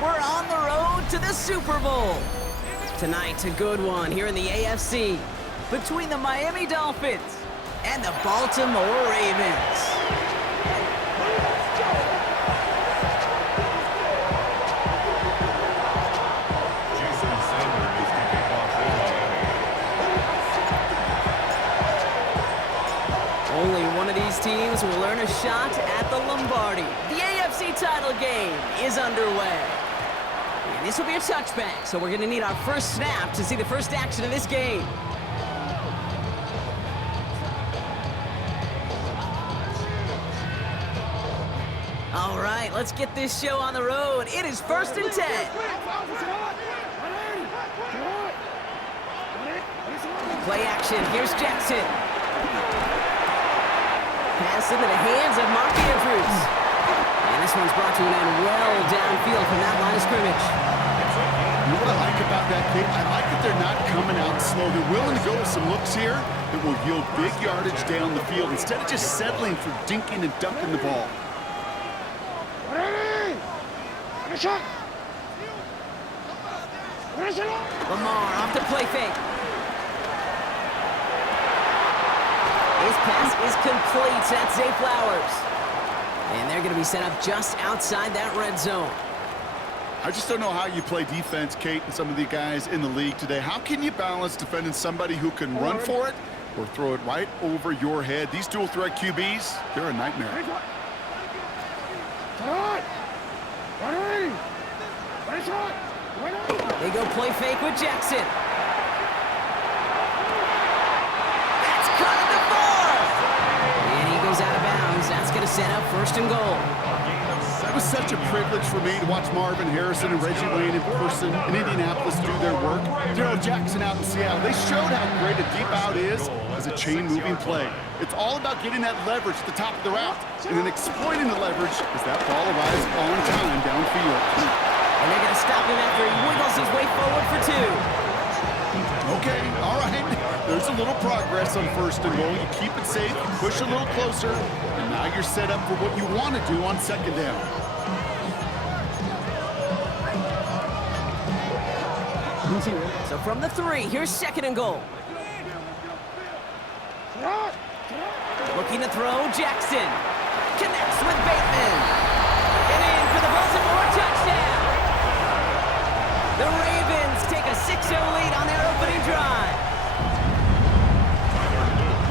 we're on the road to the Super Bowl. Tonight, a good one here in the AFC between the Miami Dolphins and the Baltimore Ravens. Only one of these teams will earn a shot at the Lombardi. The AFC title game is underway. And this will be a touchback, so we're going to need our first snap to see the first action of this game. All right, let's get this show on the road. It is 1st and 10. Play action. Here's Jackson. Pass into the hands of Mark Andrews. And this one's brought to an end well downfield from that line of scrimmage. You know what I like about that kick? I like that they're not coming out slow. They're willing to go with some looks here that will yield big yardage down the field instead of just settling for dinking and ducking the ball. Lamar off the play fake. His pass is complete. That's Zay Flowers. And they're going to be set up just outside that red zone. I just don't know how you play defense, Kate, and some of the guys in the league today. How can you balance defending somebody who can run for it or throw it right over your head? These dual threat QBs, they're a nightmare. They go play fake with Jackson. That's cut at the 4. And he goes out of bounds. That's going to set up 1st and goal. It was such a privilege for me to watch Marvin Harrison and Reggie Wayne in person in Indianapolis do their work. Darrell Jackson out in Seattle. They showed how great a deep out is as a chain-moving play. It's all about getting that leverage at the top of the route and then exploiting the leverage as that ball arrives on time downfield. And they're going to stop him after he wiggles his way forward for 2. Okay, all right. There's a little progress on 1st and goal. You keep it safe, you push a little closer, and now you're set up for what you want to do on 2nd down. So from the 3, here's 2nd and goal. Looking to throw, Jackson. Connects with Bateman. And in for the Baltimore touchdown. The Ravens take a 6-0 lead on their opening drive.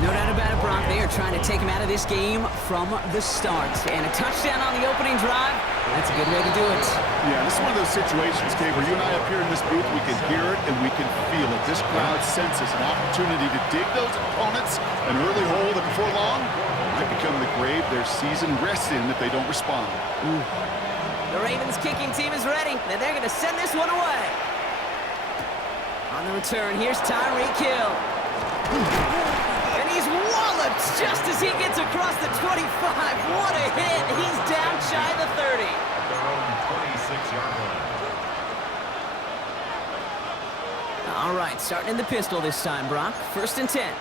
No doubt about it, Brock. They are trying to take him out of this game from the start. And a touchdown on the opening drive, that's a good way to do it. Yeah, this is one of those situations, Kay, where you and I up here in this booth, we can hear it and we can feel it. This crowd senses an opportunity to dig those opponents an early hole that before long might become the grave their season rests in if they don't respond. The Ravens kicking team is ready, and they're going to send this one away. On the return, here's Tyreek Hill. And he's walloped just as he gets across the 25. What a hit. He's down shy of the 30. All right, starting in the pistol this time, Brock. 1st and 10.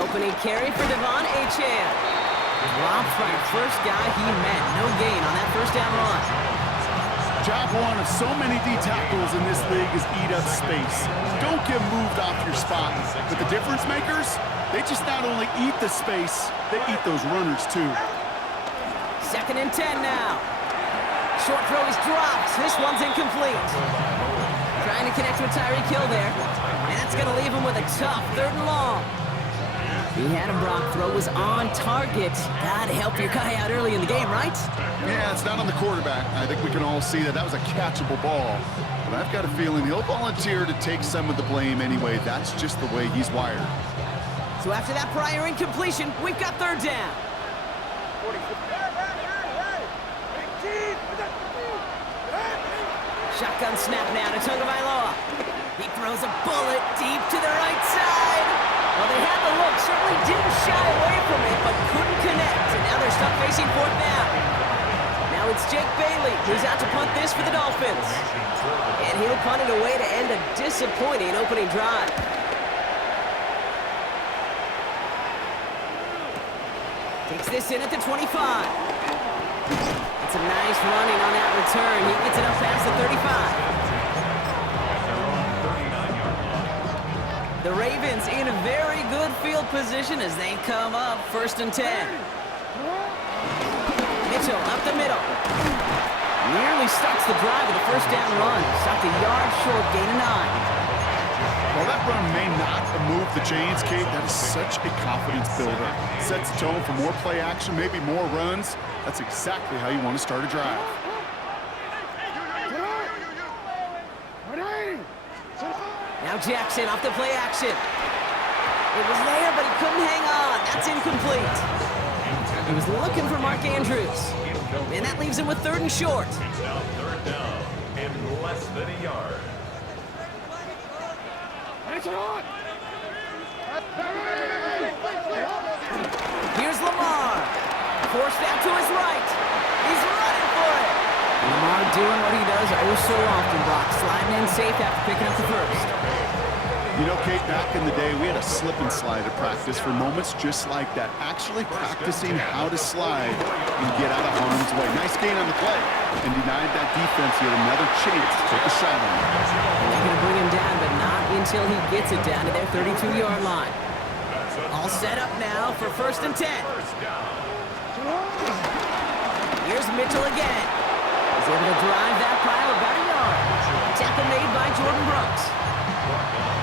Opening carry for Devon Achane. Dropped by the first guy he met. No gain on that 1st down run. Job one of so many D tackles in this league is eat up space. Don't get moved off your spot. But the difference makers, they just not only eat the space, they eat those runners too. 2nd and 10 now. Short throw is dropped. This one's incomplete. Trying to connect with Tyreek Hill there. And that's going to leave him with a tough 3rd and long. He had him, Brock. Throw was on target. Gotta help your guy out early in the game, right? Yeah, it's not on the quarterback. I think we can all see that that was a catchable ball. But I've got a feeling he'll volunteer to take some of the blame anyway. That's just the way he's wired. So after that prior incompletion, we've got 3rd down. Shotgun snap now to Tagovailoa. He throws a bullet deep to the right side. Well, they had the look, certainly didn't shy away from it, but couldn't connect. And now they're stuck facing 4th down. Now it's Jake Bailey, who's out to punt this for the Dolphins. And he'll punt it away to end a disappointing opening drive. Takes this in at the 25. It's a nice running on that return. He gets it up past the 35. The Ravens in a very good field position as they come up 1st and 10. Mitchell up the middle. Nearly starts the drive with a 1st down run. Stopped a yard short, gain of 9. Well, that run may not have moved the chains, Kate. That is such a confidence builder. Sets the tone for more play action, maybe more runs. That's exactly how you want to start a drive. Now Jackson off the play action. It was there, but he couldn't hang on. That's incomplete. He was looking for Mark Andrews. And that leaves him with 3rd and short. Now 3rd down in less than a yard. Here's Lamar. Forced out to his right. He's running for it. Lamar doing what he does oh so often, Brock. Sliding in safe after picking up the 1st. You know, Kate, back in the day, we had a slip and slide at practice for moments just like that. Actually practicing how to slide and get out of harm's way. Nice gain on the play. And denied that defense yet another chance to take a shot on him. They're going to bring him down, but not until he gets it down to their 32-yard line. All set up now for 1st and 10. Here's Mitchell again. He's able to drive that pile about a yard. Tackle made by Jordan Brooks.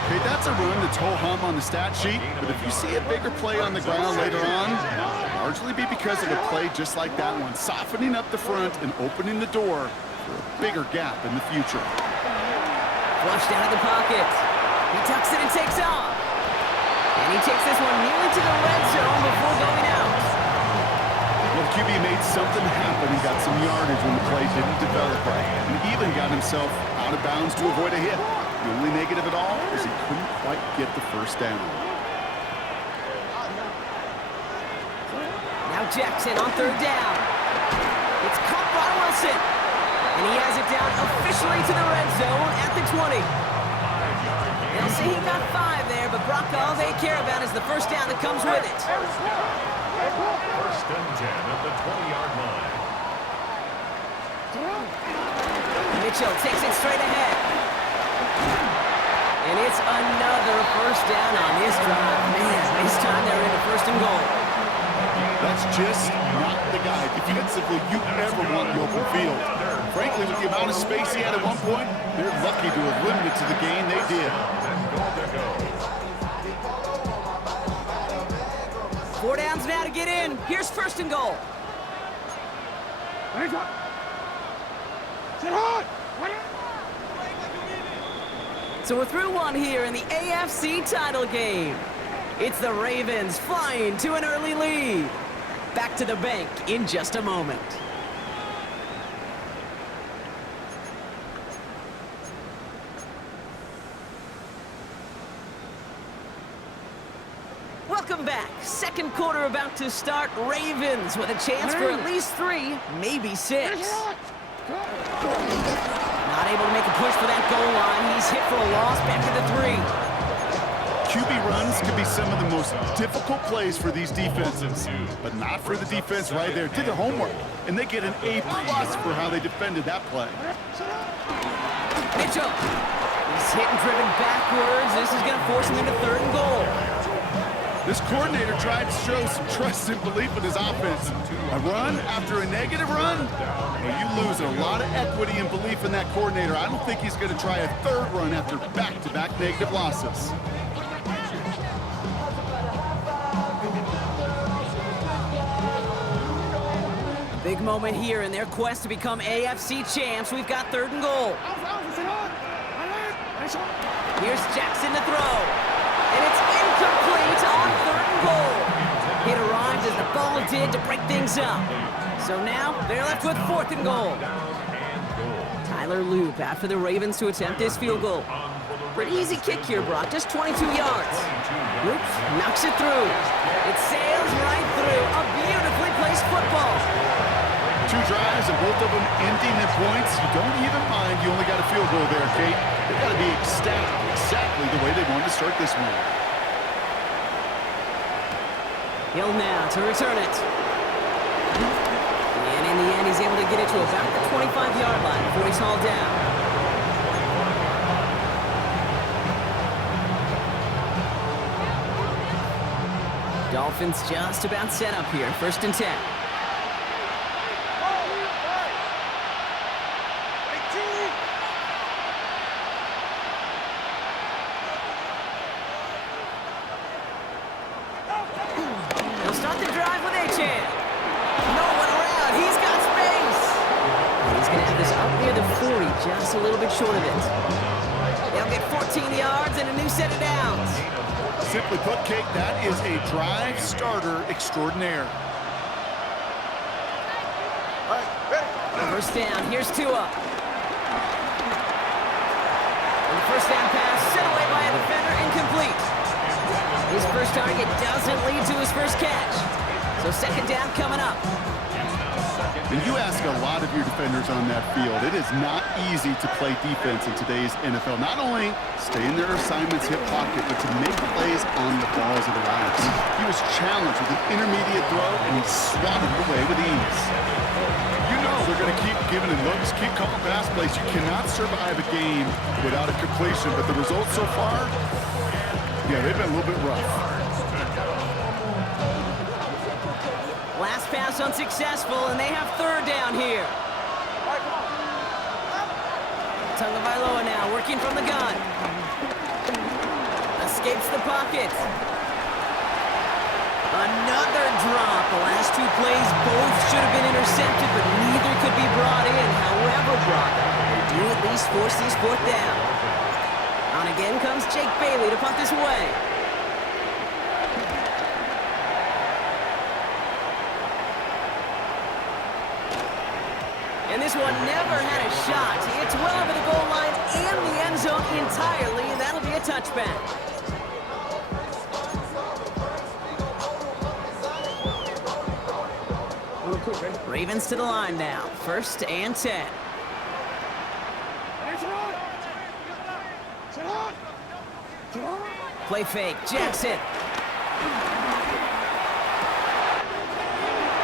Okay, that's a run that's ho-hum on the stat sheet, but if you see a bigger play on the ground later on, it'll largely be because of a play just like that one, softening up the front and opening the door for a bigger gap in the future. Flushed out of the pocket. He tucks it and takes off. And he takes this one nearly to the red zone before going out. Well, QB made something happen. He got some yardage when the play didn't develop right, and even got himself out of bounds to avoid a hit. The only negative at all is he couldn't quite get the 1st down. Now Jackson on 3rd down. It's caught by Wilson. And he has it down officially to the red zone at the 20. They'll say he got 5 there, but Brock, all they care about is the 1st down that comes with it. 1st and 10 at the 20-yard line. Mitchell takes it straight ahead. And it's another 1st down on this drive. Man, this time they're into 1st and goal. That's just not the guy defensively you ever want in the open field. Frankly, with the amount of space he had at one point, they're lucky to have limited to the gain they did. 4 downs now to get in. Here's 1st and goal. So we're through one here in the AFC title game. It's the Ravens flying to an early lead. Back to the bank in just a moment. Welcome back. 2nd quarter about to start. Ravens with a chance for at least 3, maybe 6. Not able to make a push for that goal line. He's hit for a loss back to the 3. QB runs can be some of the most difficult plays for these defenses, but not for the defense right there. Did their homework, and they get an A+ for how they defended that play. Mitchell. He's hit and driven backwards. This is going to force him into 3rd and goal. This coordinator tried to show some trust and belief in his offense. A run after a negative run? Well, you lose a lot of equity and belief in that coordinator. I don't think he's going to try a 3rd run after back-to-back negative losses. Big moment here in their quest to become AFC champs. We've got 3rd and goal. Here's Jackson to throw. And it's incomplete on 3rd and goal. It arrived as the ball did to break things up. So now they're left with 4th and goal. Tyler Loop after the Ravens to attempt this field goal. Pretty easy kick here, Brock. Just 22 yards. Loop knocks it through. It sails right through. A beautifully placed football. 2 drives and both of them ending in points. You don't even mind you only got a field goal there, Kate. They've got to be exactly the way they wanted to start this one. Hill now to return it. And in the end, he's able to get it to about the 25-yard line before he's hauled down. Dolphins just about set up here. 1st and 10. He'll start the drive with a chance. No one around. He's got space. And he's going to have this up near the 40, just a little bit short of it. They'll get 14 yards and a new set of downs. Simply put, Kate, that is a drive starter extraordinaire. First down, here's Tua. And the first down pass set away by a defender, incomplete. His first target doesn't lead to his first catch. So 2nd down coming up. And you ask a lot of your defenders on that field. It is not easy to play defense in today's NFL. Not only stay in their assignment's hip pocket, but to make plays on the balls of the Lions. He was challenged with an intermediate throw, and he swatted it away with ease. You know they're going to keep giving him looks, keep calling pass plays. You cannot survive a game without a completion, but the results so far, yeah, they've been a little bit rough. Last pass unsuccessful, and they have 3rd down here. Tagovailoa now working from the gun. Escapes the pocket. Another drop. The last 2 plays both should have been intercepted, but neither could be brought in. However, Brock, they do at least force this 4th down. On again comes Jake Bailey to punt this away. And this one never had a shot. It's well over the goal line and the end zone entirely, and that'll be a touchback. Ravens to the line now. 1st and 10. Play fake. Jackson.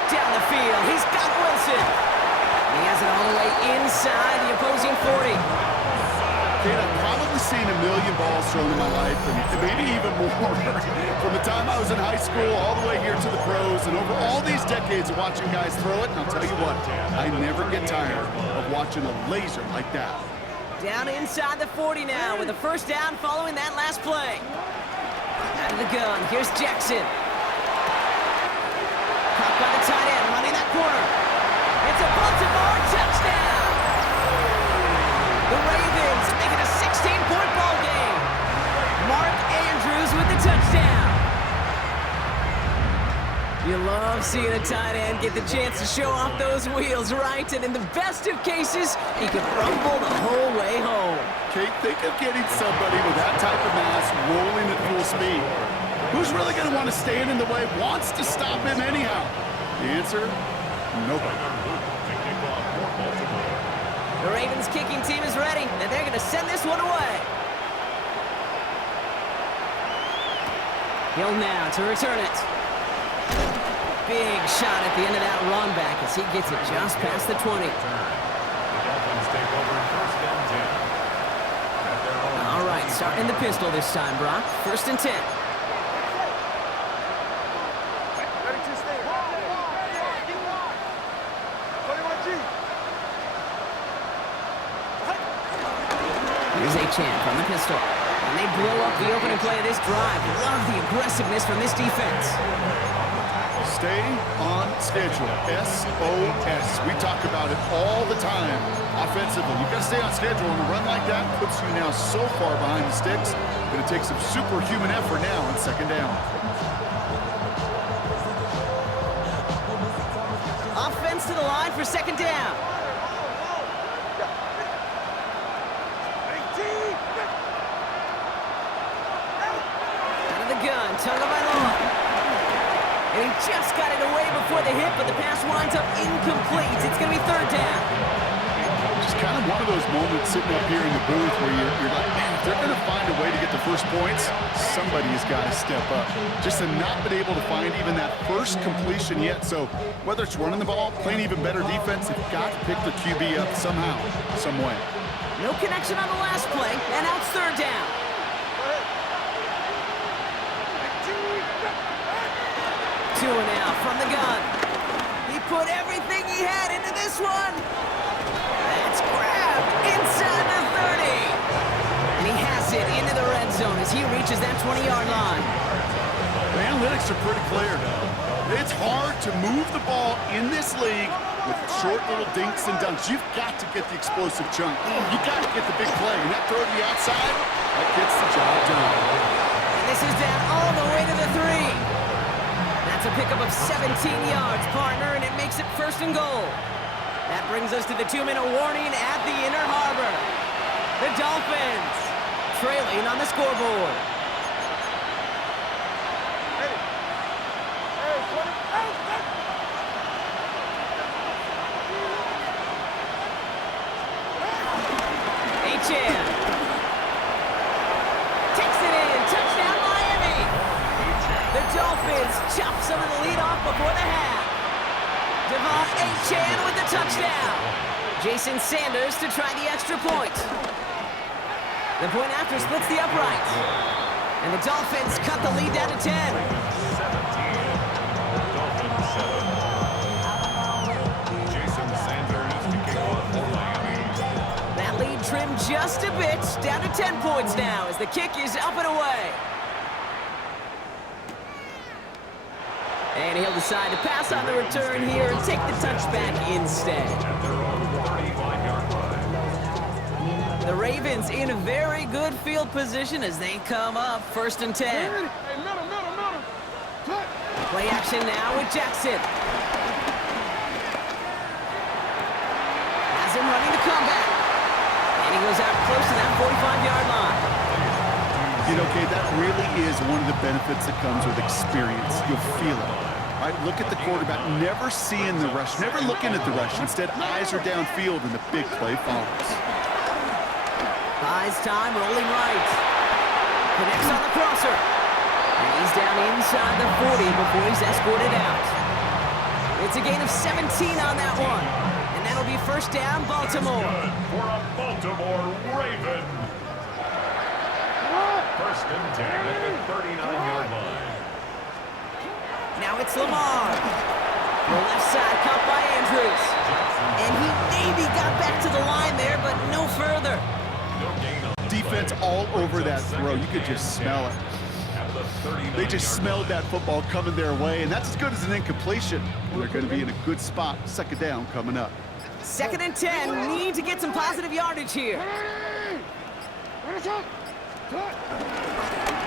Down the field. He's got Wilson. He has it all the way inside the opposing 40. Kate, I've probably seen a million balls thrown in my life, and maybe even more. From the time I was in high school all the way here to the pros, and over all these decades of watching guys throw it, and I'll tell you what, I never get tired of watching a laser like that. Down inside the 40 now with a 1st down following that last play. Out of the gun, here's Jackson. Caught by the tight end, running that corner. It's a Baltimore touchdown! The Ravens make it a 16-point ball game. Mark Andrews with the touchdown. You love seeing a tight end get the chance to show off those wheels, right? And in the best of cases, he could rumble the whole way home. Kate, think of getting somebody with that type of mass rolling at full speed. Who's really going to want to stand in the way, wants to stop him anyhow? The answer, nobody. The Ravens kicking team is ready, and they're going to send this one away. Hill now to return it. Big shot at the end of that run back as he gets it just past the 20. All right, starting the pistol this time, Brock. 1st and 10. Here's Achane from the pistol. And they blow up the opening play of this drive. Love the aggressiveness from this defense. Stay on schedule. SOS. We talk about it all the time offensively. You've got to stay on schedule, and a run like that puts you now so far behind the sticks that it takes some superhuman effort now on 2nd down. Offense to the line for 2nd down. Out of the gun, Tagovailoa. And he just got it away before the hit, but the pass winds up incomplete. It's going to be 3rd down. Just kind of one of those moments sitting up here in the booth where you're like, man, if they're going to find a way to get the first points, somebody has got to step up. Just to not been able to find even that first completion yet. So whether it's running the ball, playing even better defense, they've got to pick the QB up somehow, some way. No connection on the last play, and now it's third down. Two now from the gun. He put everything he had into this one. That's grabbed inside the 30. And he has it into the red zone as he reaches that 20-yard line. The analytics are pretty clear. It's hard to move the ball in this league with short little dinks and dunks. You've got to get the explosive chunk. You've got to get the big play. And that throw to the outside, that gets the job done. And this is down all the way to the 3. That's a pickup of 17 yards, partner, and it makes it first and goal. That brings us to the 2-minute warning at the Inner Harbor. The Dolphins trailing on the scoreboard. Achan takes it in. Touchdown, Miami. The Dolphins chop some of the lead off before the half. Devon Achan with the touchdown. Jason Sanders to try the extra point. The point after splits the upright. And the Dolphins cut the lead down to 10. 17. Dolphins 7. Jason Sanders kicking off for Miami. That lead trimmed just a bit, down to 10 points now as the kick is up and away. And he'll decide to pass on the return here and take the touchback instead. At their own 35-yard line. The Ravens in a very good field position as they come up first and 10. Play action now with Jackson. Has him running the comeback. And he goes out close to that 45-yard line. You know, Kate, that really is one of the benefits that comes with experience. You'll feel it. All right, look at the quarterback, never seeing the rush, never looking at the rush. Instead, eyes are downfield, and the big play follows. Buys time, rolling right. Connects on the crosser. And he's down inside the 40 before he's escorted out. It's a gain of 17 on that one. And that'll be first down, Baltimore. Good for a Baltimore Raven. First and 10 at the 39-yard line. Now it's Lamar. The left side caught by Andrews. And he maybe got back to the line there, but no further. Defense all over that throw. You could just smell it. They just smelled that football coming their way, and that's as good as an incompletion. And they're going to be in a good spot. Second down coming up. Second and 10. Need to get some positive yardage here.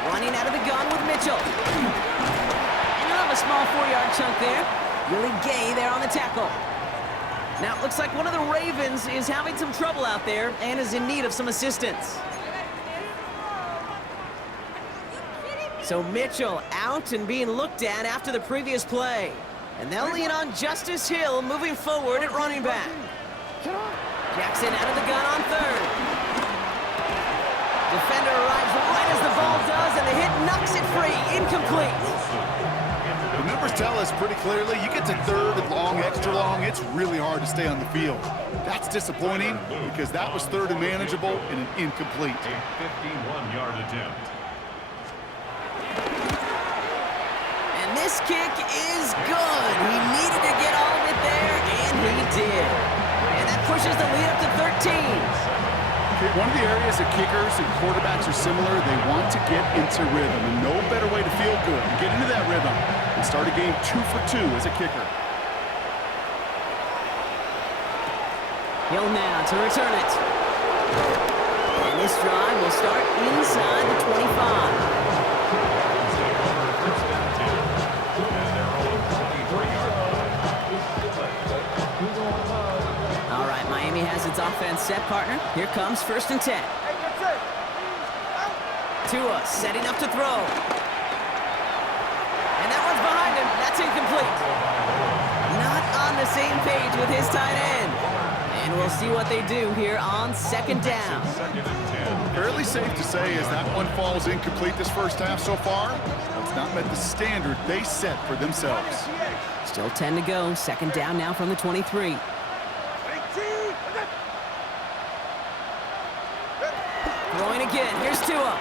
Running out of the gun with Mitchell. And he'll have a small 4-yard chunk there. Really Gay there on the tackle. Now it looks like one of the Ravens is having some trouble out there and is in need of some assistance. So Mitchell out and being looked at after the previous play. And they'll lean on Justice Hill moving forward at running back. Jackson out of the gun on third. Defender arrives right as the ball does, and the hit knocks it free. Incomplete. The numbers tell us pretty clearly, you get to third and long, extra long, it's really hard to stay on the field. That's disappointing because that was third and manageable and an incomplete. A 51-yard attempt. And this kick is good. He needed to get all of it there, and he did. And that pushes the lead up to 13. One of the areas that kickers and quarterbacks are similar, they want to get into rhythm, and no better way to feel good, to get into that rhythm, and start a game 2 for 2 as a kicker. Hill now to return it. And this drive will start inside the 25. Has its offense set, partner. Here comes first and 10. Tua setting up to throw. And that one's behind him. That's incomplete. Not on the same page with his tight end. And we'll see what they do here on second down. Second and 10. Fairly safe to say as that one falls incomplete this first half so far, it's not met the standard they set for themselves. Still 10 to go. Second down now from the 23. Throwing again. Here's Tua.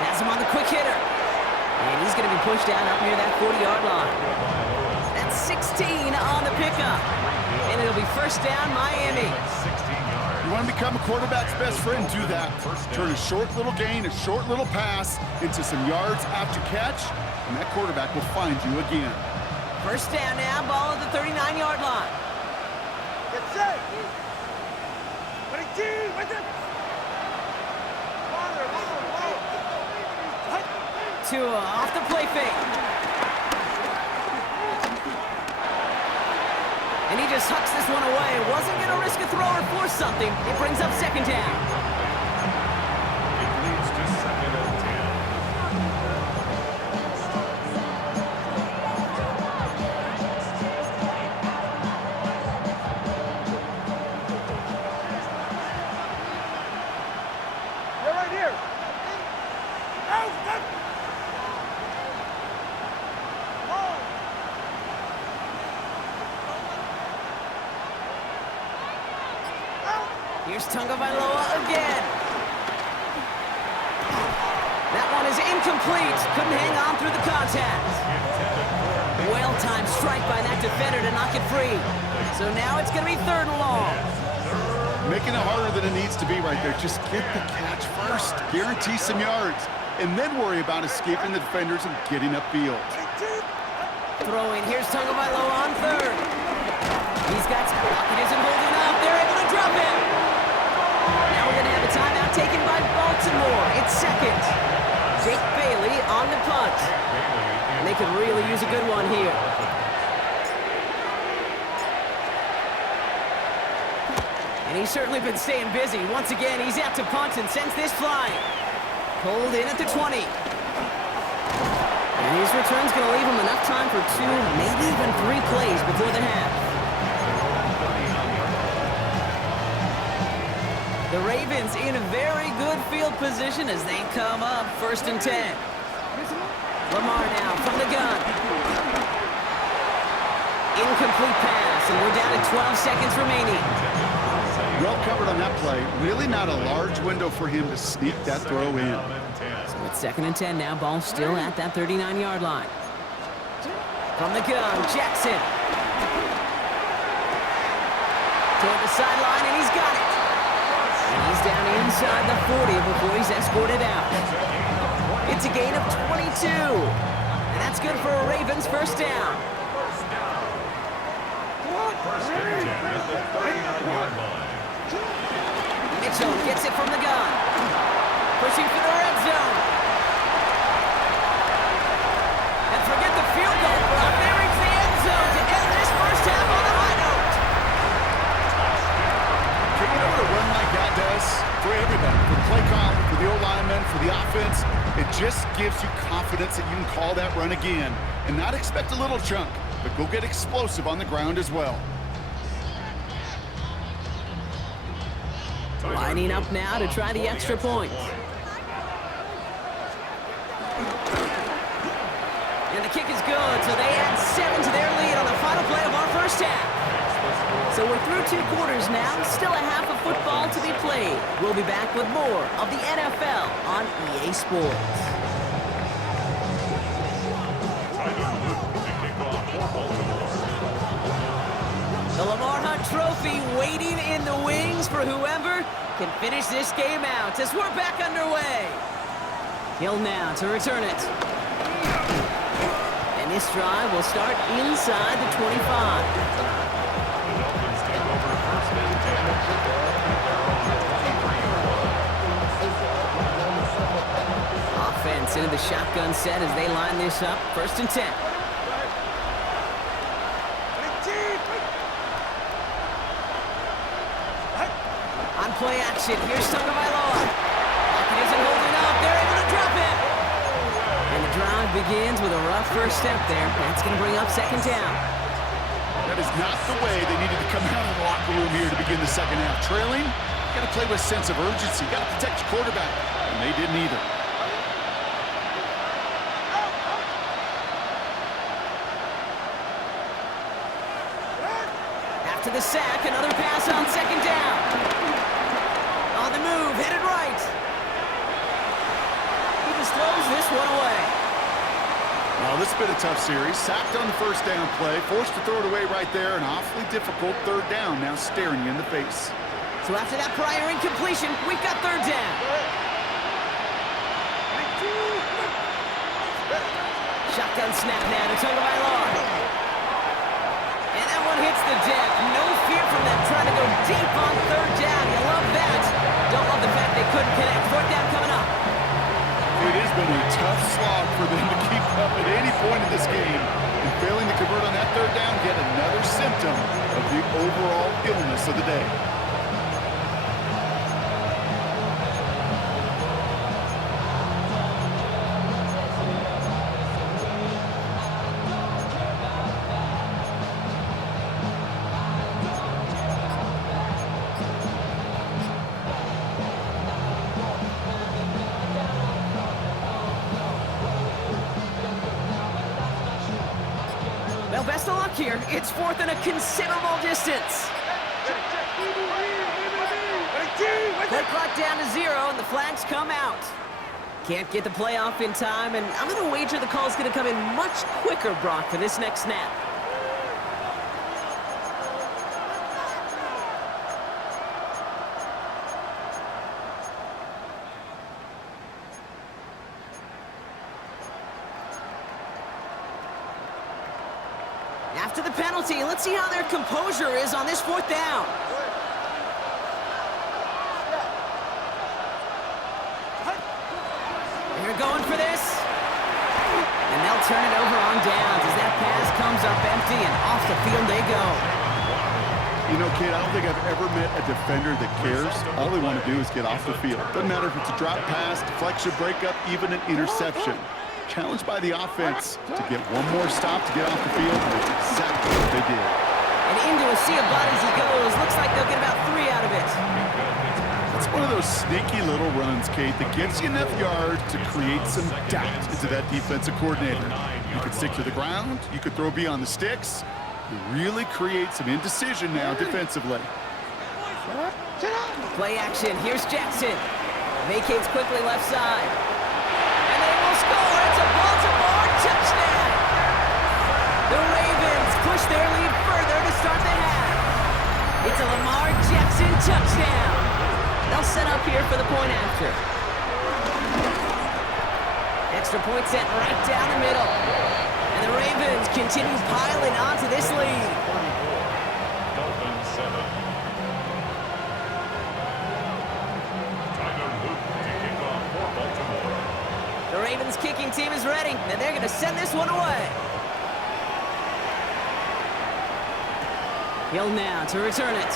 Has him on the quick hitter. And he's going to be pushed down up near that 40-yard line. That's 16 on the pickup. And it'll be first down, Miami. 16 yards. You want to become a quarterback's best friend, do that. Turn a short little gain, a short little pass into some yards after catch, and that quarterback will find you again. First down now, ball at the 39-yard line. Get set. 22, with it. Tua off the play fake. And he just hucks this one away. Wasn't going to risk a throw or force something. It brings up second down. It leads to second and 10. You're right here. Out, out. Here's Tagovailoa again. That one is incomplete. Couldn't hang on through the contact. Well-timed strike by that defender to knock it free. So now it's going to be third and long. Making it harder than it needs to be right there. Just get the catch first. Guarantee some yards. And then worry about escaping the defenders and getting upfield. Throwing. Here's Tagovailoa on third. He's got Pocket isn't holding up. They're able to drop him. Now we're going to have a timeout taken by Baltimore. It's second. Jake Bailey on the punt. And they could really use a good one here. And he's certainly been staying busy. Once again, he's out to punt and sends this flying. Pulled in at the 20. And his return's going to leave him enough time for 2, maybe even 3 plays before the half. The Ravens in a very good field position as they come up first and 10. Lamar now from the gun. Incomplete pass, and we're down to 12 seconds remaining. Well covered on that play. Really not a large window for him to sneak that throw in. So it's second and 10 now. Ball still at that 39-yard line. From the gun, Jackson. Toward the sideline, and he's got it. And he's down inside the 40 before he's escorted out. It's a gain of 22. And that's good for a Ravens first down. First and 10 at the 39-yard line. Mitchell gets it from the gun. Pushing for the red zone. And forget the field goal, Brock. They reach the end zone to end this first half on a high note. You know what a run like that does for everybody, for the play call, for the O-lineman, for the offense? It just gives you confidence that you can call that run again and not expect a little chunk, but go get explosive on the ground as well. Lining up now to try the extra point. And the kick is good, so they add 7 to their lead on the final play of our first half. So we're through 2 quarters now, still a half of football to be played. We'll be back with more of the NFL on EA Sports. The Lamar Hunt Trophy waiting in the wings for whoever can finish this game out as we're back underway. Hill now to return it. And this drive will start inside the 25. The Dolphins take over first and 10. Offense into the shotgun set as they line this up. First and 10. On play action, here's Tagovailoa. Pocket isn't holding up. They're able to drop it. And the drive begins with a rough first step there. That's going to bring up second down. That is not the way they needed to come out of the locker room here to begin the second half. Trailing, got to play with a sense of urgency. Got to protect your quarterback, and they didn't either. After the sack, another pass on second down. On the move, headed right. He just throws this one away. Well, this has been a tough series. Sacked on the first down play, forced to throw it away right there. An awfully difficult third down now staring you in the face. So after that prior incompletion, we've got third down. Shotgun snap now to Tagovailoa. And that one hits the deck. No fear from them trying to go deep on third down. You love that. Don't love the fact they couldn't connect. Fourth down coming up. It has been a tough slog for them to keep up at any point in this game. And failing to convert on that third down, yet another symptom of the overall illness of the day. Well, best of luck here. It's fourth and a considerable distance. Play clock down to 0, and the flags come out. Can't get the play off in time, and I'm going to wager the call's going to come in much quicker, Brock, for this next snap. After the penalty, let's see how their composure is on this fourth down. They're going for this. And they'll turn it over on downs as that pass comes up empty and off the field they go. You know, kid, I don't think I've ever met a defender that cares. All they want to do is get off the field. Doesn't matter if it's a drop pass, deflection, breakup, even an interception. Challenged by the offense to get one more stop to get off the field, and that's exactly what they did. And into a sea of bodies he goes. Looks like they'll get about 3 out of it. It's one of those sneaky little runs, Kate, that gets you enough yards to create some doubt into that defensive coordinator. You could stick to the ground. You could throw beyond the sticks. You really create some indecision now defensively. Play action. Here's Jackson. Vacates quickly left side. And they will score. It's a Baltimore touchdown. The Ravens push their lead further to start the half. It's a Lamar Jackson touchdown. They'll set up here for the point after. Extra point sent right down the middle. And the Ravens continue piling onto this lead. Dolphins 7. Tyler Luke to kick off for Baltimore. The Ravens kicking team is ready, and they're going to send this one away. Hill now to return it.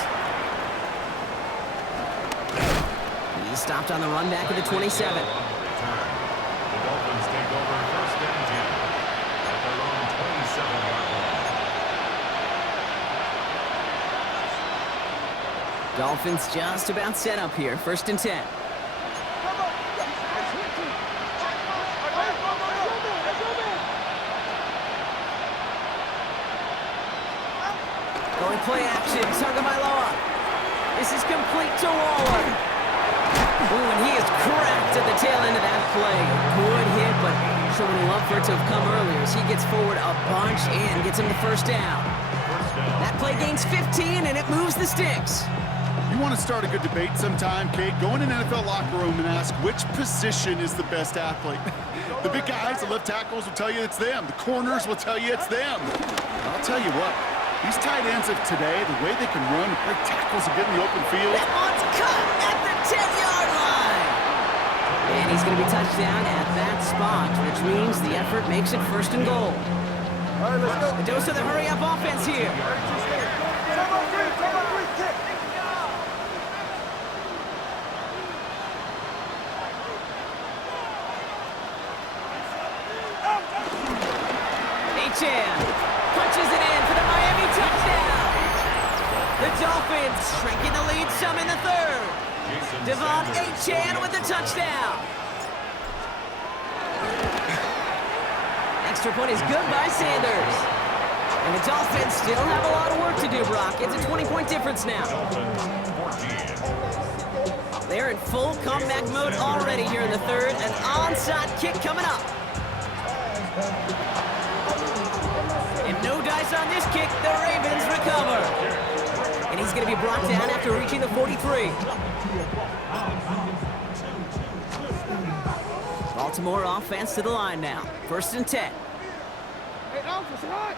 He's stopped on the run back at the 27. The Dolphins take over first and 10 at their own 27-yard line. Dolphins just about set up here, first and 10. Going play action, Tagovailoa. This is complete to Waller. Ooh, and he is cracked at the tail end of that play. Good hit, but sure would have loved for it to have come earlier as he gets forward a bunch and gets him the first down. That play gains 15, and it moves the sticks. You want to start a good debate sometime, Kate? Go in an NFL locker room and ask which position is the best athlete. The big guys, the left tackles will tell you it's them. The corners will tell you it's them. I'll tell you what, these tight ends of today, the way they can run, break tackles and get in the open field. That one's cut at the 10-yard line. And he's going to be touched down at that spot, which means the effort makes it first and goal. All right, let's go. A dose of the hurry-up offense here. Come on, kick. H.M. punches it in for the Miami touchdown. shrinking the lead some in the third. Devon Achane with the touchdown. Extra point is good by Sanders. And the Dolphins still have a lot of work to do, Brock. It's a 20-point difference now. They're in full comeback mode already here in the third. An onside kick coming up. And no dice on this kick. The Ravens recover. And he's going to be brought down after reaching the 43. Baltimore offense to the line now. 1st and 10. Hey, Alpha, hot.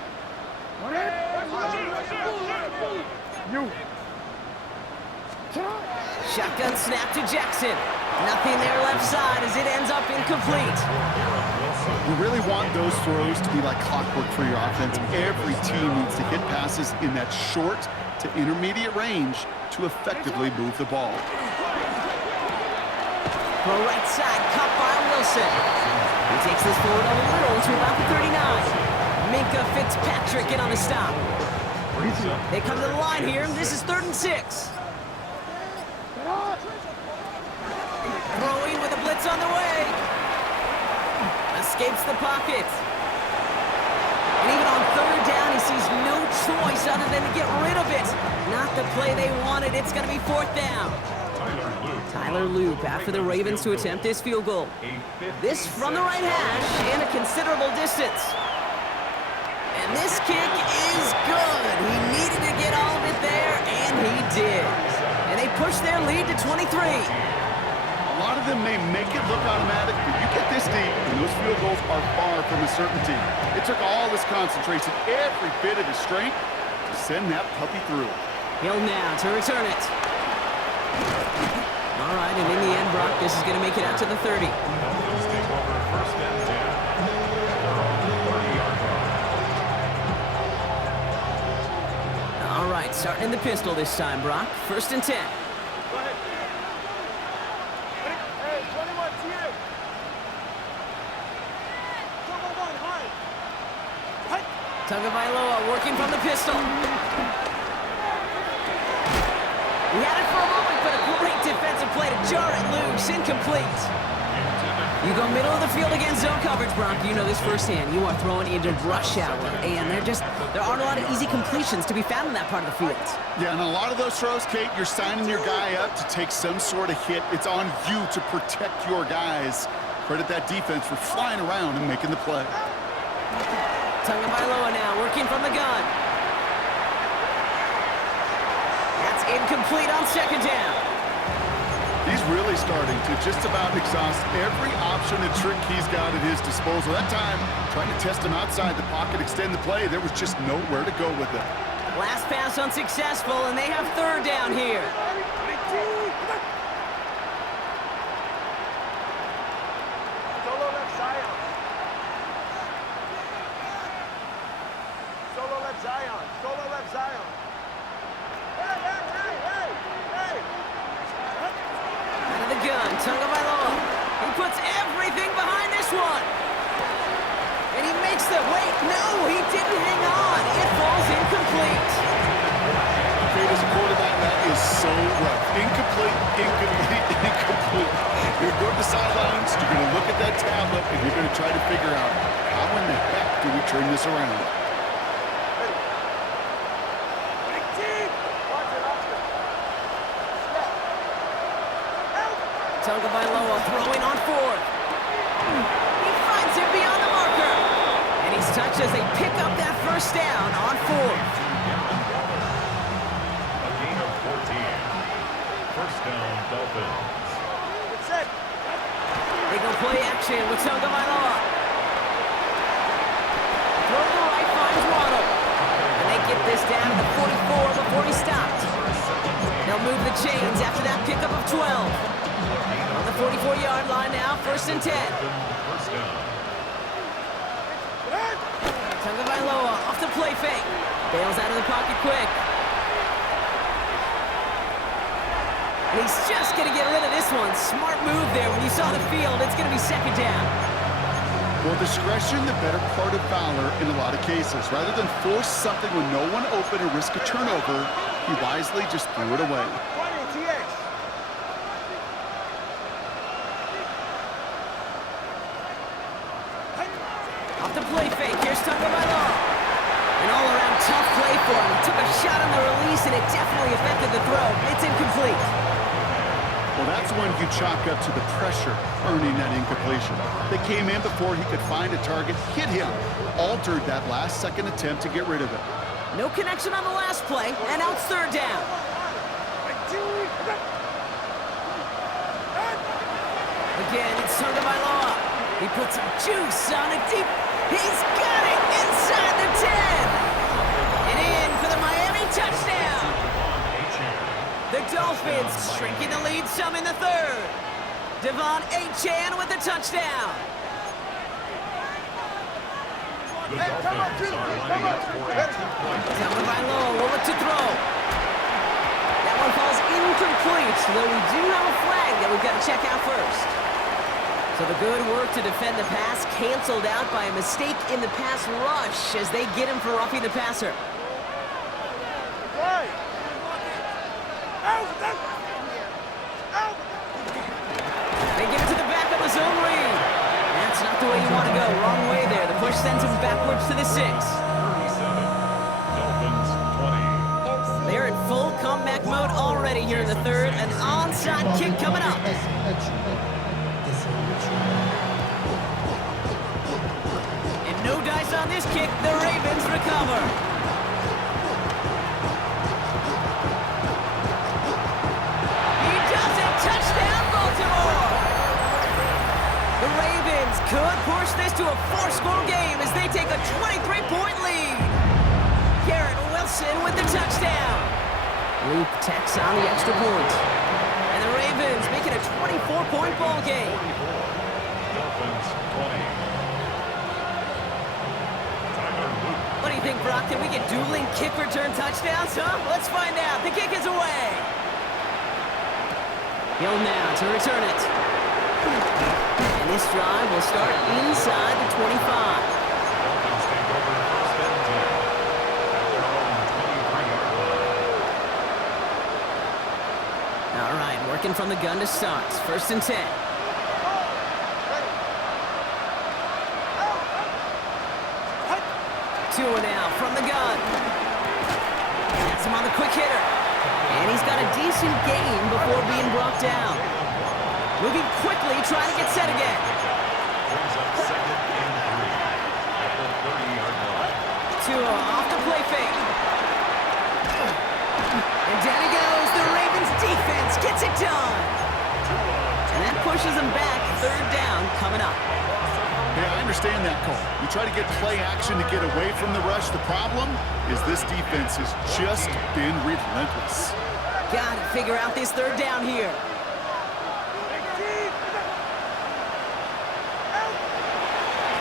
Shotgun snap to Jackson. Nothing there left side as it ends up incomplete. You really want those throws to be like clockwork for your offense. Every team needs to hit passes in that short to intermediate range to effectively move the ball. Throw right side, caught by Wilson. He takes this forward a little to about the 39. Minka Fitzpatrick in on the stop. They come to the line here. This is 3rd and 6. Throwing with a blitz on the way. Escapes the pocket. And even on 3rd down, he sees no choice other than to get rid of it. Not the play they wanted. It's going to be 4th down. Tyler Loop after the Ravens to attempt this field goal. This from the right hash and a considerable distance. And this kick is good. He needed to get all of it there, and he did. And they push their lead to 23. A lot of them may make it look automatic, but you get this deep, and those field goals are far from a certainty. It took all his concentration, every bit of his strength, to send that puppy through. Hill now to return it. All right, and in the end, Brock, this is going to make it out to the 30. All right, starting in the pistol this time, Brock. 1st and 10. Go ahead. Hey, 21, TA. 21, high. High. Tagovailoa working from the pistol. He had it for a moment, but a great defensive play to jar it loose. Incomplete. You go middle of the field against zone coverage, Brock. You know this firsthand. You are throwing into rush hour, and there aren't a lot of easy completions to be found in that part of the field. Yeah, and a lot of those throws, Kate, you're signing your guy up to take some sort of hit. It's on you to protect your guys. Credit that defense for flying around and making the play. Tagovailoa now working from the gun. That's incomplete on 2nd down. He's really starting to just about exhaust every option and trick he's got at his disposal. That time, trying to test him outside the pocket, extend the play, there was just nowhere to go with it. Last pass unsuccessful, and they have 3rd down here. Solo left Zion. Solo left Zion. Solo left Zion. Hey, hey, hey, hey, hey. Out of the gun, Tagovailoa. He puts everything behind this one. And he makes the, wait, no, he didn't hang on. It falls incomplete. Kate, as a quarterback, that is so rough. Incomplete, incomplete, incomplete. You're going to the sidelines, you're going to look at that tablet, and you're going to try to figure out how in the heck do we turn this around? Tagovailoa throwing on 4th. He finds him beyond the marker. And he's touched as they pick up that 1st down on 4th. A gain of 14. 1st down, Dolphins. It's set. They go play action with Tagovailoa. Throw to the right, finds Waddle. And they get this down to the 44 before he stopped. They'll move the chains after that pickup of 12. On the 44-yard line now, 1st and 10. Tagovailoa off the play fake. Bails out of the pocket quick. And he's just going to get rid of this one. Smart move there. When you saw the field, it's going to be 2nd down. Well, discretion, the better part of valor in a lot of cases. Rather than force something when no one open or risk a turnover, he wisely just threw it away. 20, TX. Off the play fake, here's Tagovailoa. An all-around tough play for him. Took a shot on the release, and it definitely affected the throw. It's incomplete. Well, that's when you chalk up to the pressure earning that incompletion. They came in before he could find a target, hit him, altered that last-second attempt to get rid of it. No connection on the last play, and now it's third down. Again, it's Tagovailoa. He puts some juice on it deep. He's got it inside the 10. And in for the Miami touchdown. The Dolphins shrinking the lead some in the third. Devon Achane with the touchdown. The Dolphins are lining up for a 2-point. Tagovailoa will look to throw. That one falls incomplete, though we do have a flag that we've got to check out first. So the good work to defend the pass canceled out by a mistake in the pass rush as they get him for roughing the passer. They give it to the back of his own read. That's not the way you want to go. Wrong way there. The push sends him backwards to the 6. Dolphins 20. They're in full comeback mode already here in the third. An onside kick coming up. And no dice on this kick. The Ravens recover. He does it. Touchdown, Baltimore. The Ravens could push this to a 4-score game as they take a 23-point lead. Garrett Wilson with the touchdown. Luke tacks on the extra point. And the Ravens make it a 24-point ball game. Dolphins 20. Tyler Luke. What do you think, Brock? Can we get dueling kick return touchdowns, huh? Let's find out. The kick is away. Hill now to return it. And this drive will start inside the 25. Dolphins take over first and 10 at their own 23-yard line. All right, working from the gun to start. First and 10. Two now from the gun. Gets him on the quick hitter. And he's got a decent gain before being brought down. Moving quickly, trying to get set again. Brings up second and 3 at the 30-yard line. Tua off the play fake. And down he goes. The Ravens defense gets it done. And that pushes them back. Third down coming up. Hey, I understand that call. You try to get play action to get away from the rush. The problem is this defense has just been relentless. Got to figure out this third down here.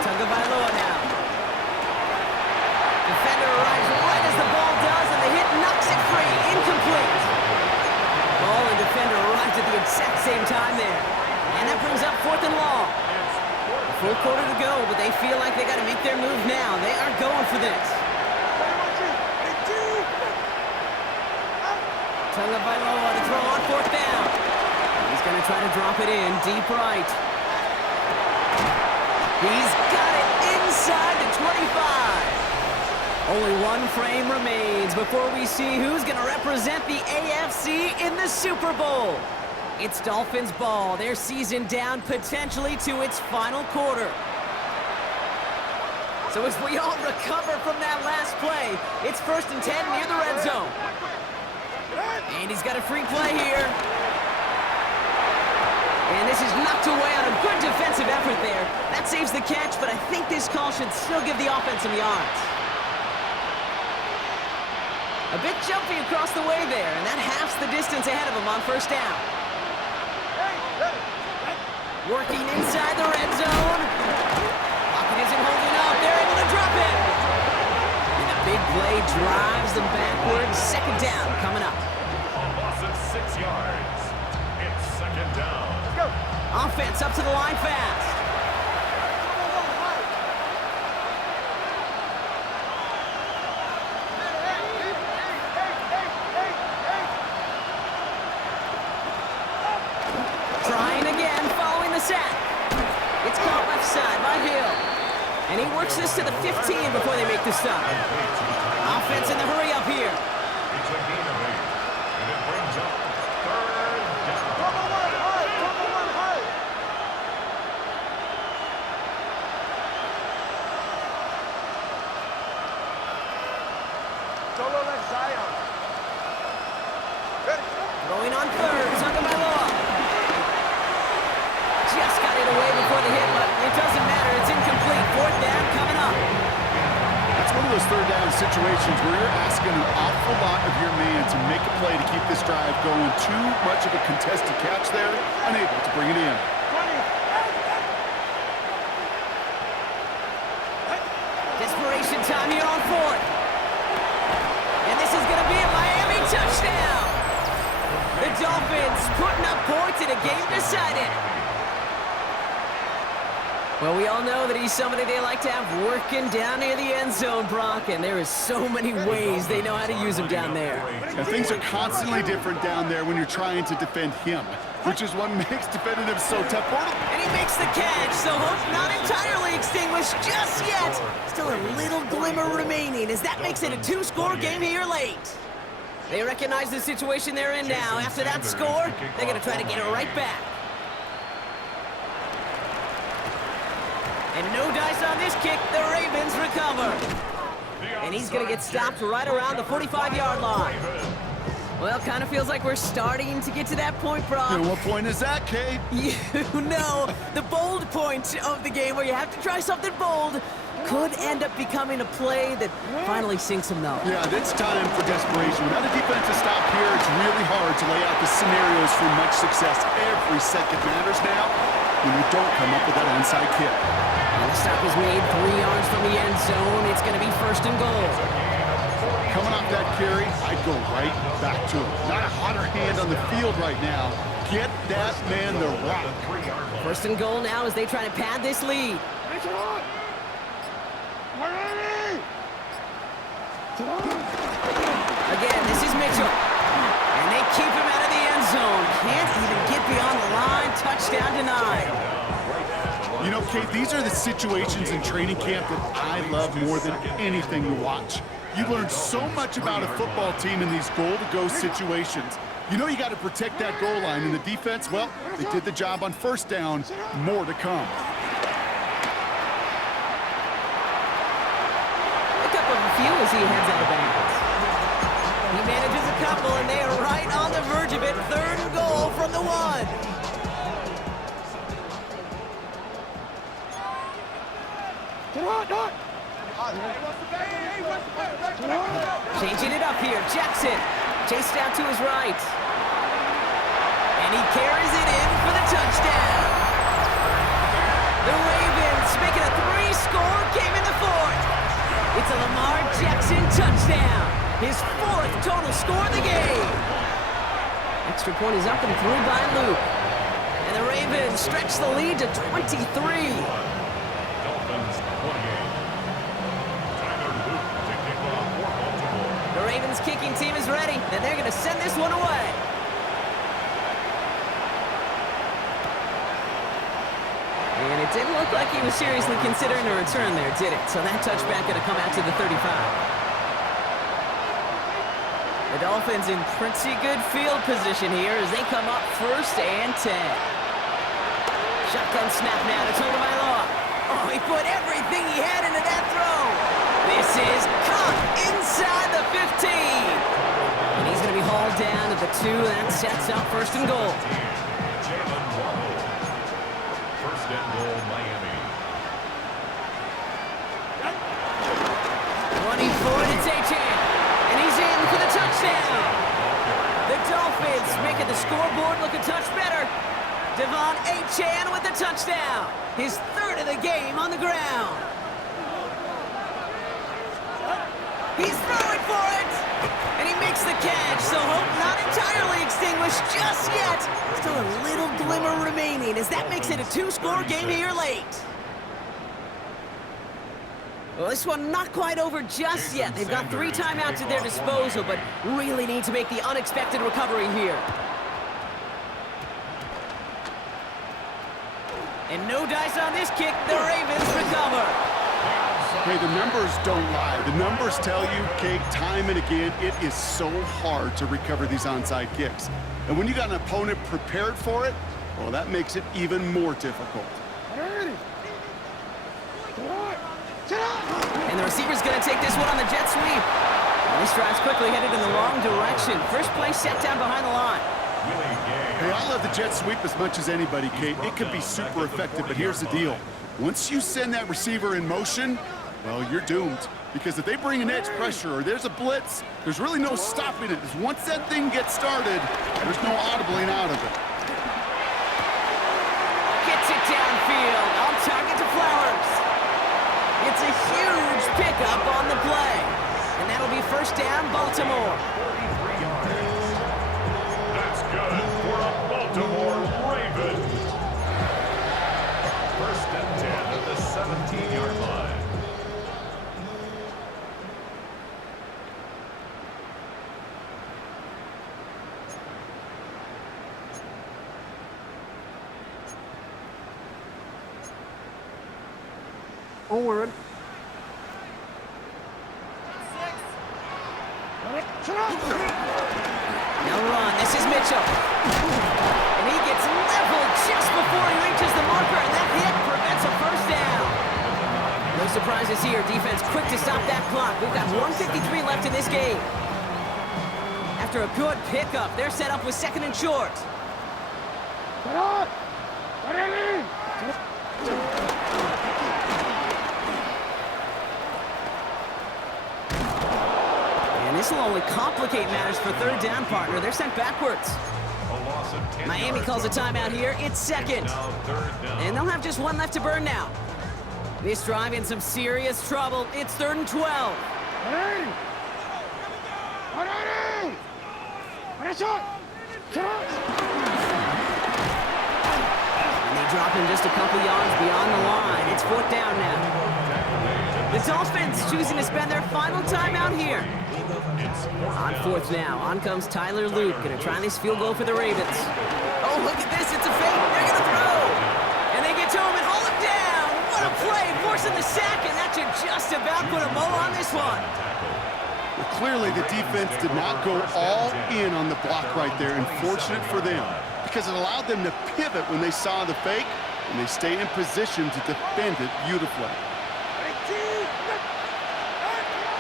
Tagovailoa now. Defender arrives right as the ball does, and the hit knocks it free. Incomplete. Ball and defender arrived at the exact same time there. And that brings up 4th and long. A full quarter to go, but they feel like they got to make their move now. They are going for this. Tagovailoa to throw on 4th down. He's going to try to drop it in deep right. He's got it inside the 25. Only one frame remains before we see who's going to represent the AFC in the Super Bowl. It's Dolphins ball. Their season down potentially to its final quarter. So as we all recover from that last play, it's 1st and 10 near the red zone. And he's got a free play here. And this is knocked away on a good defensive effort there. That saves the catch, but I think this call should still give the offense some yards. A bit jumpy across the way there, and that halves the distance ahead of him on 1st down. Working inside the red zone. Pocket isn't holding up. They're able to drop it. And a big play drives them backwards. 2nd down coming up. A loss of 6 yards. It's 2nd down. Offense up to the line fast. side by Hill. And he works this to the 15 before they make the stop. Offense in the hurry up here. It's a gain of 8. And it brings up 3rd down. Number one high. Solo left Zion. Ready. Throwing on third, Tagovailoa. Just got it away before the hit, but it doesn't matter. It's incomplete. 4th down coming up. It's one of those third down situations where you're asking an awful lot of your man to make a play to keep this drive going. Too much of a contested catch there, unable to bring it in. 20. Desperation time here on 4th. And this is going to be a Miami touchdown. The Dolphins putting up points in a game decided. Well, we all know that he's somebody they like to have working down near the end zone, Brock, and there is so many ways they know how to use him down there. And things are constantly different down there when you're trying to defend him, which is what makes defending him so tough. And he makes the catch, so hope not entirely extinguished just yet. Still a little glimmer remaining as that makes it a 2-score game here late. They recognize the situation they're in now. After that score, they're going to try to get it right back. And no dice on this kick. The Ravens recover. And he's going to get stopped right around the 45-yard line. Well, kind of feels like we're starting to get to that point, Brock. And what point is that, Kate? You know, the bold point of the game where you have to try something bold could end up becoming a play that finally sinks him, though. Yeah, it's time for desperation. Without a defensive stop here, it's really hard to lay out the scenarios for much success. Every second matters now when you don't come up with that onside kick. And the stop is made 3 yards from the end zone. It's going to be 1st and goal. Coming off that carry, I'd go right back to him. Not a hotter hand on the field right now. Get that man the rock. 1st and goal now as they try to pad this lead. Again, this is Mitchell. And they keep him out of the end zone. Can't even get beyond the line. Touchdown denied. You know, Kate, these are the situations in training camp that I love more than anything to watch. You learn so much about a football team in these goal-to-go situations. You know you got to protect that goal line, and the defense, well, they did the job on 1st down. More to come. Pick up a few as he heads out of bounds. He manages a couple, and they are right on the verge of it. 3rd and goal from the 1. Changing it up here, Jackson. Chased down to his right. And he carries it in for the touchdown. The Ravens making a 3-score game in the 4th. It's a Lamar Jackson touchdown. His 4th total score of the game. Extra point is up and through by Luke. And the Ravens stretch the lead to 23. The Ravens kicking team is ready, and they're going to send this one away. And it didn't look like he was seriously considering a return there, did it? So that touchback going to come out to the 35. The Dolphins in pretty good field position here as they come up 1st and 10. Shotgun snap now to Tagovailoa. Oh, he put everything he had into that throw. This is caught inside the 15. And he's going to be hauled down to the 2. That sets up 1st and goal. 1st and goal, Miami. 24 to J-Chan. And he's in for the touchdown. The Dolphins making the scoreboard look a touch better. Devon A-Chan with the touchdown. His 3rd of the game on the ground. He's throwing for it. And he makes the catch, so hope not entirely extinguished just yet. Still a little glimmer remaining as that makes it a 2-score game here late. Well, this one not quite over just yet. They've got 3 timeouts at their disposal, but really need to make the unexpected recovery here. And no dice on this kick. The Ravens recover. Hey, the numbers don't lie. The numbers tell you, Kate, time and again, it is so hard to recover these onside kicks. And when you got an opponent prepared for it, well, that makes it even more difficult. And the receiver's going to take this one on the jet sweep. And this drive's quickly headed in the wrong direction. First play set down behind the line. Hey, I love the jet sweep as much as anybody, Kate. It can be super effective, but here's the deal. Once you send that receiver in motion, well, you're doomed. Because if they bring an edge pressure or there's a blitz, there's really no stopping it. Because once that thing gets started, there's no audibling out of it. Gets it downfield. On target to Flowers. It's a huge pickup on the play. And that'll be first down, Baltimore. That's good for a Baltimore Raven. First and 10 at the 17-yard line. Onward. Now run. This is Mitchell. And he gets leveled just before he reaches the marker, and that hit prevents a first down. No surprises here. Defense quick to stop that clock. We've got 1:53 left in this game. After a good pickup, they're set up with second and short. And this will only complicate matters for third down, partner. They're sent backwards. A loss of 10 Miami yards calls a on timeout here. It's second. now third down. And they'll have just one left to burn now. This drive in some serious trouble. It's 3rd and 12. And they drop him just a couple yards beyond the line. It's 4th down now. The Dolphins choosing to spend their final timeout here. On 4th now. On comes Tyler Luke. Going to try this field goal for the Ravens. Oh, look at this. It's a fake. They're going to throw. And they get to him and hold him down. What a play. Forcing the sack. And that should just about put a bow on this one. Well, clearly, the defense did not go all in on the block right there, and fortunate for them, because it allowed them to pivot when they saw the fake, and they stay in position to defend it beautifully.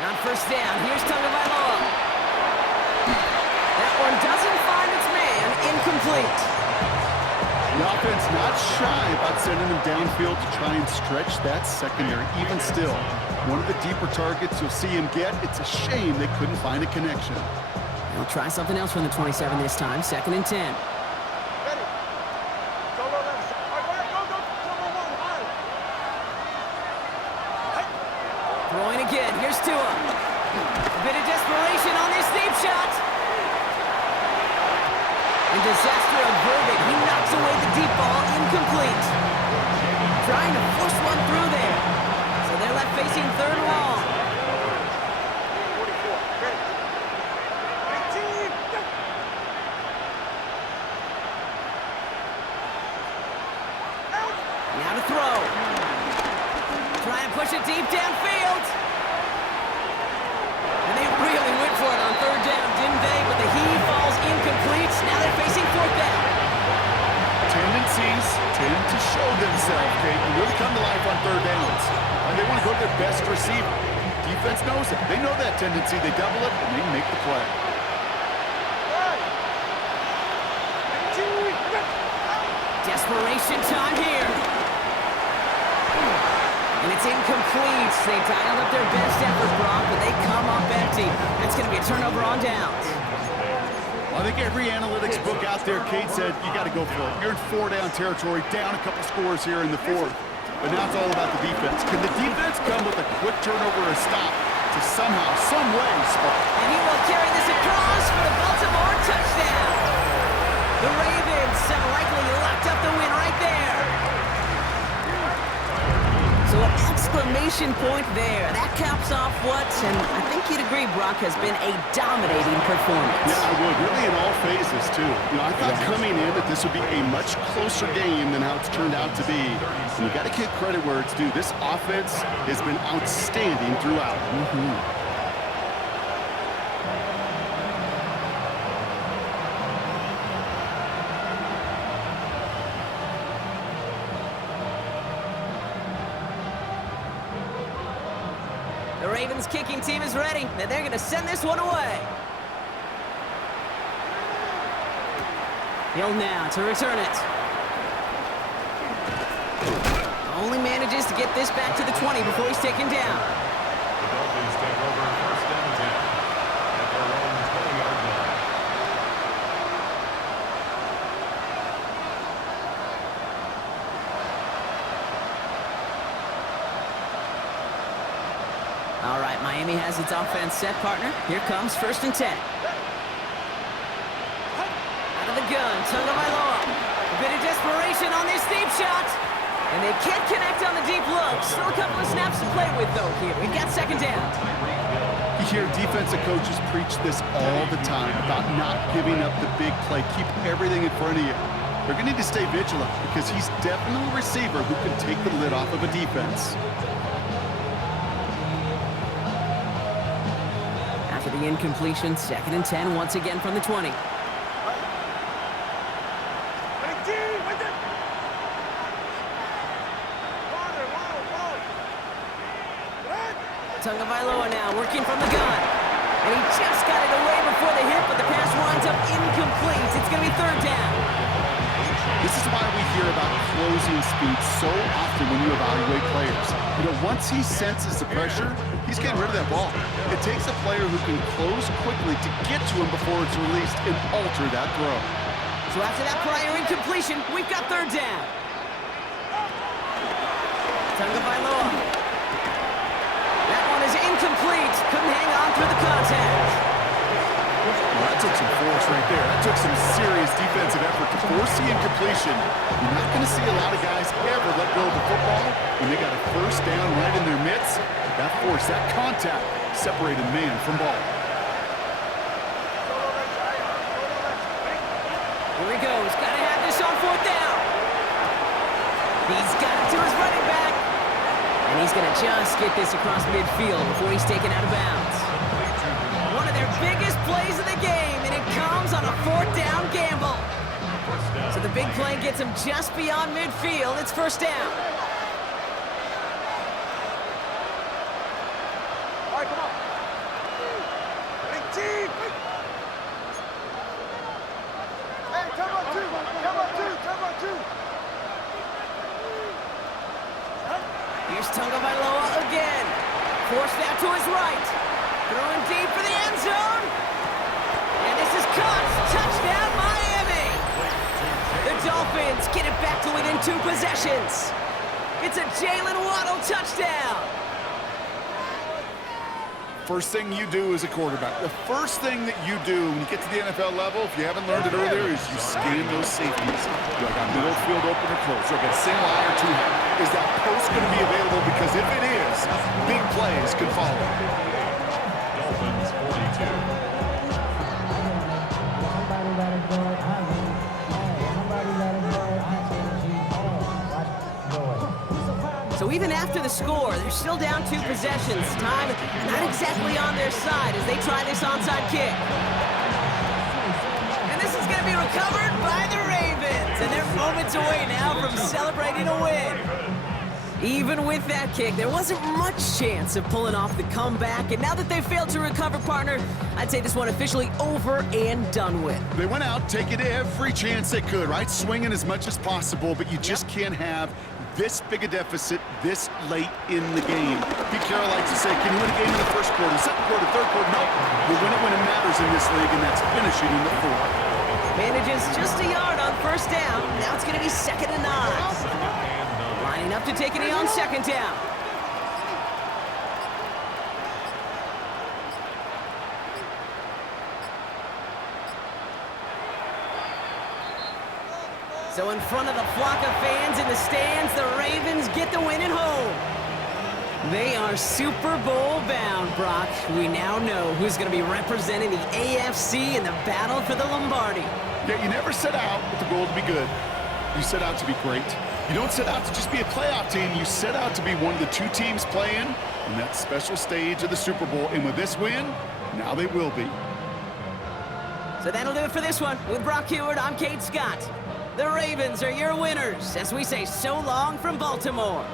On 1st down, here's Tagovailoa. That one doesn't find its man. Incomplete. The offense not shy about sending them downfield to try and stretch that secondary. Even still, one of the deeper targets you'll see him get. It's a shame they couldn't find a connection. They'll try something else from the 27 this time. 2nd and 10. Ready. Go left side. All right, go. Number 1, high. Throwing again. Here's Tua. A bit of desperation on this deep shot. And disaster averted. He knocks away the deep ball. Incomplete. Trying to push one through there. So they're left facing 3rd and long. 44. Ready. 18. Out. Now to throw. Trying to push it deep downfield. And they really went for it on 3rd down, didn't they? But the heave falls incomplete. Now they're facing 4th down. Tendencies tend to show themselves, Kate, and really come to life on 3rd downs. And they want to go to their best receiver. Defense knows it. They know that tendency. They double it, and they make the play. Right. 18. Desperation time here. And it's incomplete. They dialed up their best effort, Brock, but they come up empty. That's going to be a turnover on downs. I think every analytics book out there, Kate, said you got to go for it. You're in 4-down territory, down a couple scores here in the 4th. But now it's all about the defense. Can the defense come with a quick turnover or a stop to somehow, some way, spark? And he will carry this across for the Baltimore touchdown. The Ravens have likely locked up the win right there. So an exclamation exclamation point there. That caps off what, and I think you'd agree, Brock, has been a dominating performance. Yeah, I would. Really in all phases, too. I thought coming in that this would be a much closer game than how it's turned out to be. And you got to give credit where it's due. This offense has been outstanding throughout. The Ravens kicking team is ready, and they're going to send this one away. Hill now to return it. Only manages to get this back to the 20 before he's taken down. The Dolphins take over first and 10 at their own 20-yard line. All right, Miami has its offense set, partner. Here comes first and 10. Out of the gun, Tagovailoa. A bit of desperation on this deep shot. And they can't connect on the deep look. Still a couple of snaps to play with, though, here. We've got second down. You hear defensive coaches preach this all the time about not giving up the big play. Keep everything in front of you. They're going to need to stay vigilant because he's definitely a receiver who can take the lid off of a defense. After the incompletion, second and 10 once again from the 20. Tagovailoa now working from the gun. And he just got it away before the hit, but the pass winds up incomplete. It's going to be third down. This is why we hear about closing speed so often when you evaluate players. Once he senses the pressure, he's getting rid of that ball. It takes a player who can close quickly to get to him before it's released and alter that throw. So after that prior incompletion, we've got third down. Tagovailoa. That one is incomplete. Couldn't hang on through the contact. Well, that took some force right there. That took some serious defensive effort to force the incompletion. You're not going to see a lot of guys ever let go of the football when they got a first down right in their midst. That force, that contact, separated man from ball. Here he goes. Got to have this on fourth down. He's got it to his running back. And he's going to just get this across midfield before he's taken out of bounds. One of their biggest plays of the game, and it comes on a fourth down gamble. So the big play gets him just beyond midfield. It's first down. All right, come on. Big team. Hey, come on, two. Come on, two. Come on, two. Here's Tagovailoa again. Forced out to his right. Throwing deep for the end zone. And this is caught. Touchdown, Miami. The Dolphins get it back to within 2 possessions. It's a Jalen Waddle touchdown. First thing you do as a quarterback, the first thing that you do when you get to the NFL level, if you haven't learned it earlier, is you scan those safeties. Do I got middle field open or close? Do I got a single eye or two high? Is that post going to be available? Because if it is, big plays can follow. Dolphins 42. So even after the score, they're still down 2 possessions. Time not exactly on their side as they try this onside kick. And this is going to be recovered by the Ravens. And they're moments away now from celebrating a win. Even with that kick, there wasn't much chance of pulling off the comeback. And now that they've failed to recover, partner, I'd say this one officially over and done with. They went out taking every chance they could, right? Swinging as much as possible, but you just can't have this big a deficit this late in the game. Pete Carroll likes to say, can you win a game in the first quarter, second quarter, third quarter? No, you win it when it matters in this league, and that's finishing in the fourth. Manages just a yard on first down. Now it's going to be 2nd and 9. Lining up to take it on second down. So in front of the flock of fans in the stands, the Ravens get the win at home. They are Super Bowl bound, Brock. We now know who's going to be representing the AFC in the battle for the Lombardi. Yeah, you never set out with the goal to be good. You set out to be great. You don't set out to just be a playoff team. You set out to be one of the two teams playing in that special stage of the Super Bowl. And with this win, now they will be. So that'll do it for this one. With Brock Heward, I'm Kate Scott. The Ravens are your winners as we say so long from Baltimore.